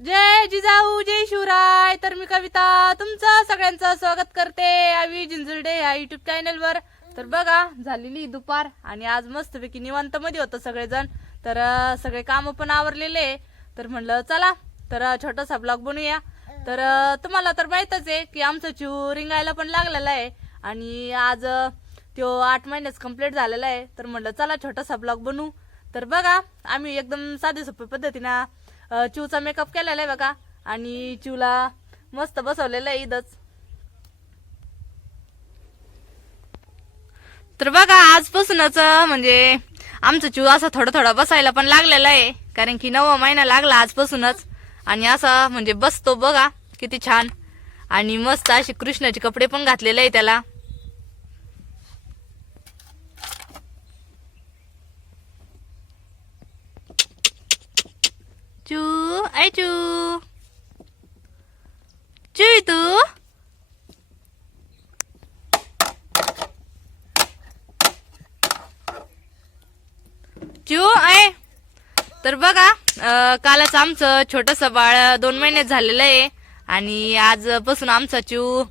जय जिजाऊ जय शिवराय. तर मी कविता तुमचं सगळ्यांचं स्वागत करते आवी जिंजुर्डे या युट्यूब चॅनलवर. तर बघा झालेली दुपार आणि आज मस्तपैकी निवांत मध्ये होतं सगळेजण. तर सगळे काम पण आवरलेले. तर म्हणलं चला तर छोटासा ब्लॉग बनवूया. तर तुम्हाला तर माहितच आहे की आमचं चिव रिंगायला पण लागलेला आहे आणि आज तो 8 महिन्याच कंप्लीट झालेला आहे. तर म्हणलं चला छोटासा ब्लॉग बनवू. तर बघा आम्ही एकदम साधे सोपे पद्धतीनं चिवचा मेकअप केलेला आहे बघा आणि चिवला मस्त बसवलेला आहे इथंच. तर बघा आजपासूनच म्हणजे आमचं चिव असा थोडा थोडा बसायला पण लागलेला आहे कारण की 9वा महिना लागला आजपासूनच. आणि असा म्हणजे बसतो बघा किती छान आणि मस्त असे कृष्णाचे कपडे पण घातलेले आहे त्याला. चू ऐ चू चू तू चू ऐ. तर बघा कालच आमचं छोटस बाळ 2 महिन्यात झालेलं आहे आणि आजपासून आमचा चिव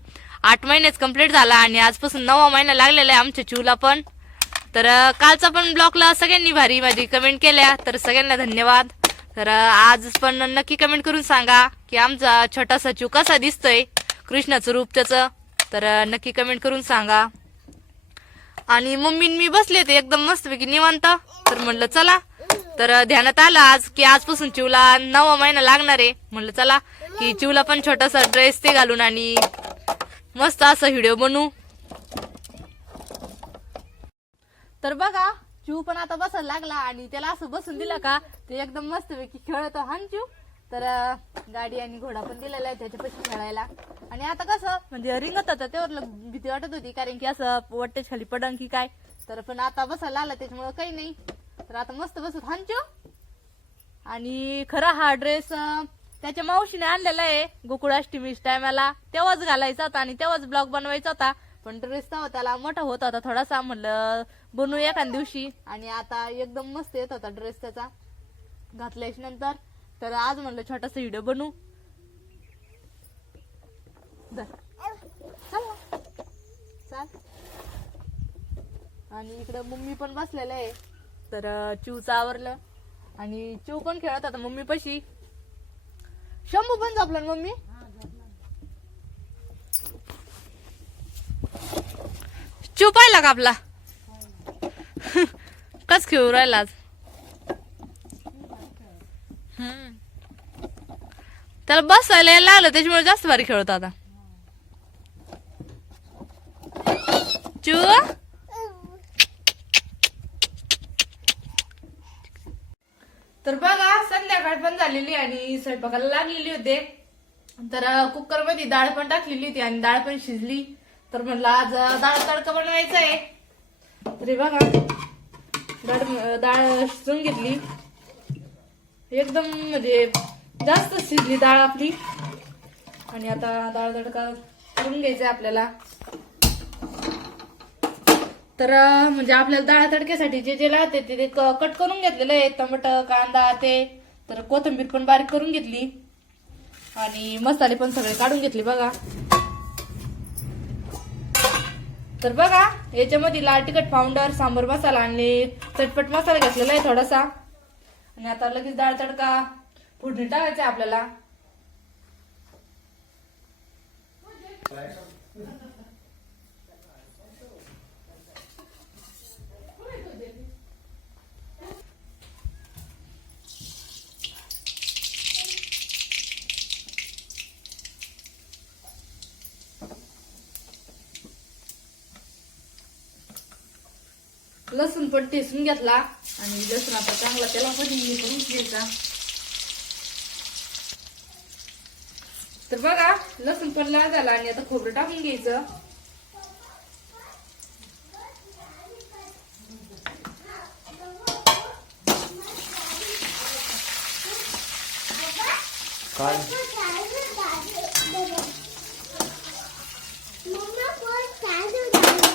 8 महिन्याच कंप्लीट झाला आणि आजपासून 9वा महिना लागलेला आहे आमच्या चिवला पण. तर कालचा पण ब्लॉगला सगळ्यांनी भारी भारी कमेंट केल्या तर सगळ्यांना धन्यवाद. तर आज पण नक्की कमेंट करून सांगा की आमचा छोटासा चिव कसा दिसतोय कृष्णाचं रूप त्याचं. तर नक्की कमेंट करून सांगा. आणि मम्मी मी बसले ते एकदम मस्तपैकी निवांत. तर म्हणलं चला तर ध्यानात आलं आज की आजपासून चिवला 9वा महिना लागणार आहे. म्हणलं चला की चिवला पण छोटासा ड्रेस ते घालून आणि मस्त असा व्हिडिओ बनवू. तर बघा चिव पण आता बसायला लागला आणि त्याला असं बसून दिलं का ते एकदम मस्तपैकी खेळतो हा चिव. तर गाडी आणि घोडा पण दिलेला आहे त्याच्यापाशी खेळायला. आणि आता कसं म्हणजे रिंगत होता त्यावर भीती वाटत होती कारण की असं वट्टेच खाली पडन की काय. तर पण आता बसायला आला त्याच्यामुळे काही नाही. तर आता मस्त बसत हांचो. आणि खरा हा ड्रेस त्याच्या मावशीने आणलेला आहे गोकुळाष्टमी टायमाला तेव्हाच घालायचा होता आणि तेव्हाच ब्लॉग बनवायचा होता. पण ड्रेस तेव्हा त्याला मोठा होत होता थोडासा. म्हणलं बनवू एखाद्या दिवशी आणि आता एकदम मस्त येत होता ड्रेस त्याचा घातल्याच्या नंतर. तर आज म्हणलं छोटासा व्हिडिओ बनवू. चाल. आणि इकडं मम्मी पण बसलेलं आहे. तर चिवचं आवरलं आणि चिव पण खेळत होता मम्मी पशी. शंभू पण झोपला ना मम्मी. चिव पाहिला का आपला कस खेळू राहिला आज. त्याला बसायला यायला लागलं त्याच्यामुळे जास्त भारी खेळत आता. चिव तर बघा संध्याकाळ पण झालेली आणि स्वयंपाकाला लागलेली होते. तर कुकर मध्ये डाळ पण टाकलेली होती आणि डाळ पण शिजली. तर म्हणलं आज डाळ तडका बनवायचा आहे. तरी बघा डाळ शिजून घेतली एकदम म्हणजे जास्त शिजली डाळ आपली. आणि आता डाळ तडका करून घ्यायचा आपल्याला. तर म्हणजे आपल्याला डाळ तडक्यासाठी जे जे लागते ते कट करून घेतलेलं आहे. टमाटर कांदा ते. तर कोथिंबीर पण बारीक करून घेतली आणि मसाले पण सगळे काढून घेतले बघा. तर बघा याच्यामध्ये लाल तिखट पावडर सांबर मसाला आणि चटपट मसाला घेतलेला आहे थोडासा. आणि आता लगेच डाळ तडका फोडणी टाकायचा आपल्याला. लसूण पण ठेचून घेतला आणि लसूण आता चांगला त्याला करून घ्यायचा. तर बघा लसूण पण लाल झाला आणि आता खोबरं टाकून घ्यायचं.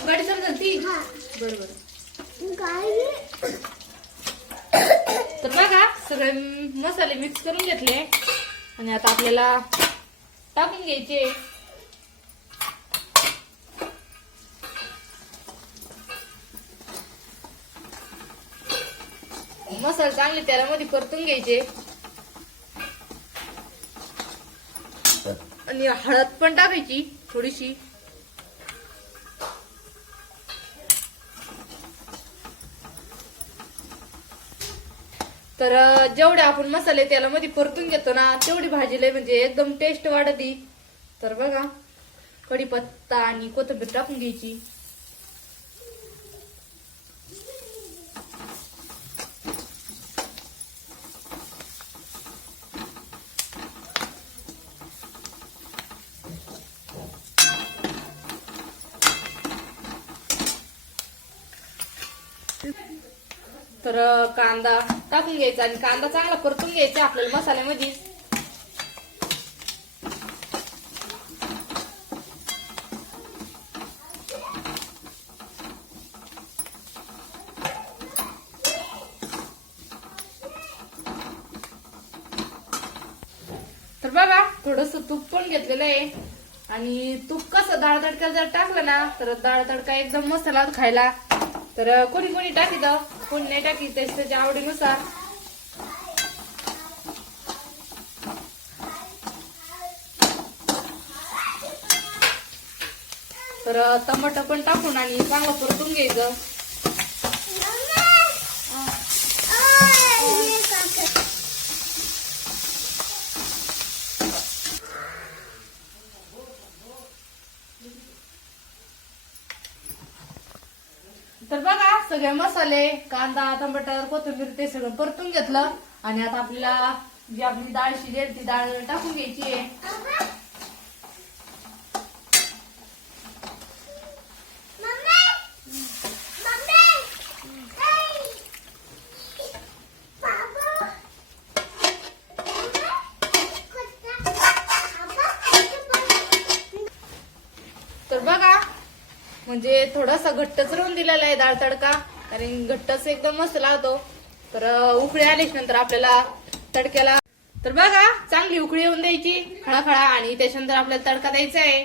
गाडी समजल ती बरोबर. तर बघा सगळे मसाले मिक्स करून घेतले आणि आता आपल्याला टाकून घ्यायचे. मसाले चांगले तेलामध्ये परतून घ्यायचे. आणि हळद पण टाकायची थोडीशी. तर जेवढे आपण मसाले तेलामध्ये परतून घेतो ना तेवढी भाजीला म्हणजे एकदम टेस्ट वाढती. तर बघा कढीपत्ता आणि कोथिंबीर टाकून घ्यायची. तर कांदा टाकून घ्यायचा आणि कांदा चांगला परतून घ्यायचा आपल्याला मसाल्यामध्ये. तर बघा थोडस तूप पण घेतलेलं आहे. आणि तूप कसं डाळ तडक्याला जर टाकलं ना तर डाळ तडका एकदम मस्त लागतो खायला. तर कोणी कोणी टाकीत कोणी नाही टाकी त्याच्या आवडीनुसार. तर टमाटर पण टाकून आणि चांगलं परतून घ्यायचं. तर बघा सगळे मसाले कांदा टमाटर कोथिंबीर ते सगळं परतून घेतलं. आणि आता आपल्याला जी आपली डाळ शिजेल ती डाळ टाकून घ्यायची आहे. तर बघा म्हणजे थोडासा घट्टच राहून दिलेला आहे डाळ तडका. कारण घट्टच एकदम मस्त लागतो. तर उकळी आलीच नंतर आपल्याला तडक्याला. तर बघा चांगली उकळी येऊन द्यायची खळाखळा. आणि त्याच्यानंतर आपल्याला तडका द्यायचा आहे.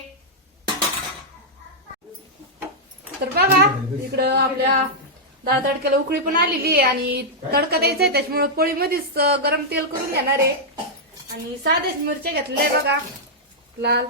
तर बघा इकडं आपल्या डाळ तडक्याला उकळी पण आलेली आहे आणि तडका द्यायचा आहे. त्याच्यामुळे पोळीमध्येच गरम तेल करून घेणार आहे. आणि साधेच मिरच्या घेतलेल्या आहे बघा लाल.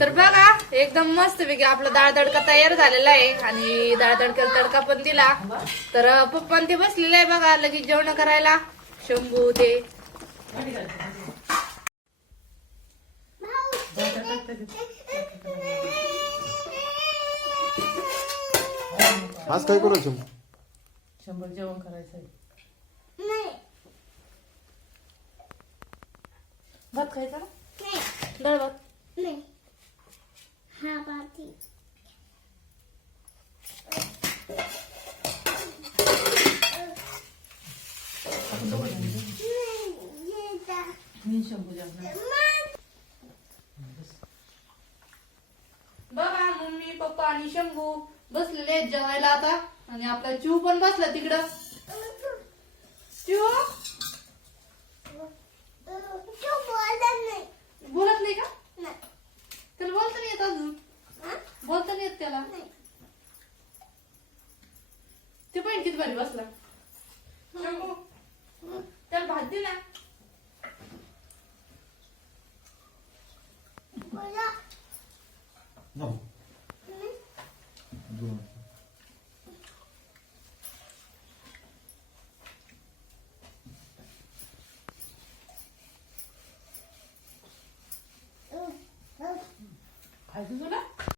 तर बघा एकदम मस्त पैकी आपला डाळ तडका तयार झालेला आहे. आणि डाळ तडक्याला तडका पण दिला. तर पप्पा ते बसलेले आहे बघा लगेच जेवण करायला. शंभू ते आज काय करू शंभर जेवण करायचंय. भात खायचा ना डाळ भात. हा बाती शंभू जेवण. बघा मम्मी पप्पा आणि शंभू बसलेले आहेत जेवायला आता. आणि आपला चिव पण बसला तिकडं. चिव बोलत नाही का? त्याला बोलता नाही येत अजून. बोलता नाही येत त्याला. ते पण किती भारी बसला. शंभू त्याला भात दे ना. No.